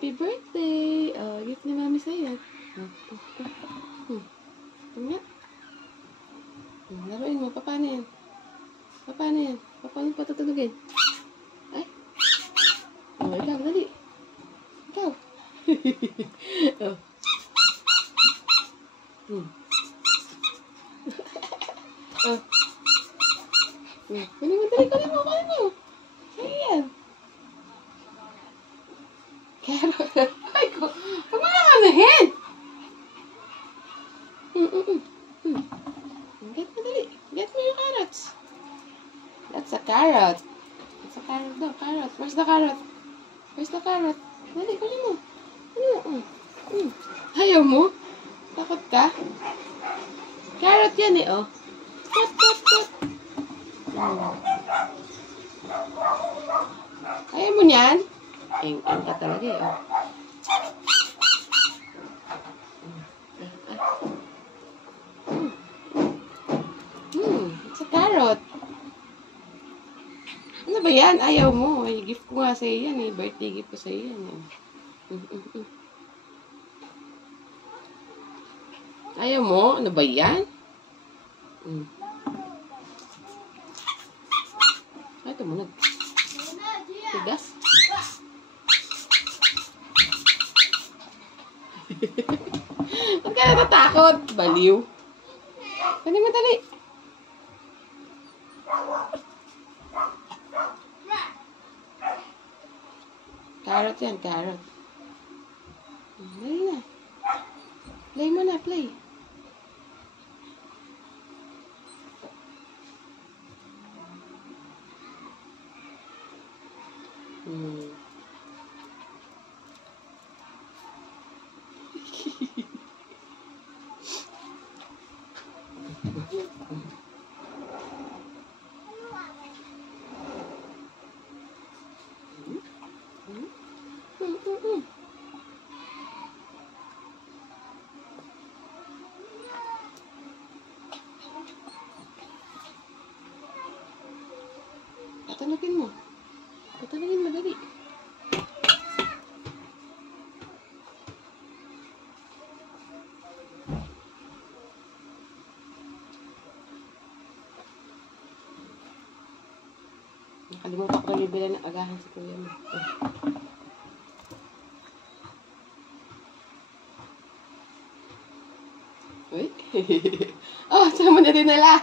happy birthday. Oh, gift ni mami sa'yo. Nga. Laruin mo. Paano yan? Paano yan? Paano patutulugin? Ay. Oh, ikaw. Dali. Ikaw. Oh. Oh. Kunin mo. Kunin mo. Sa'yo yan. Carrot. Ay ko. Huwag mo lang anahin. Get mo dali. Get mo yung carrots. That's a carrot. That's a carrot daw. Carrot. Where's the carrot? Where's the carrot? Dali, kunin mo. Ayaw mo? Takot ka? Carrot yan eh, oh. Pot. Ayaw mo niyan? Eng ka talaga eh, oh. It's a carrot. Ano ba yan? Ayaw mo. Ay, gift ko nga sa'yo yan eh. Birthday gift ko sa'yo yan eh. Ayaw mo? Ano ba yan? Ay, tumunog. Tigas. Huwag ka natatakot. Baliw. Kunin mo dali. Carrot yan, carrot. Dali na. Play mo na, play. Patanugin mo. Patanugin mo, dali. Nakalimutan ko bibili ng agahan sa kuya mo. Uy. Oh, saan mo na dinala?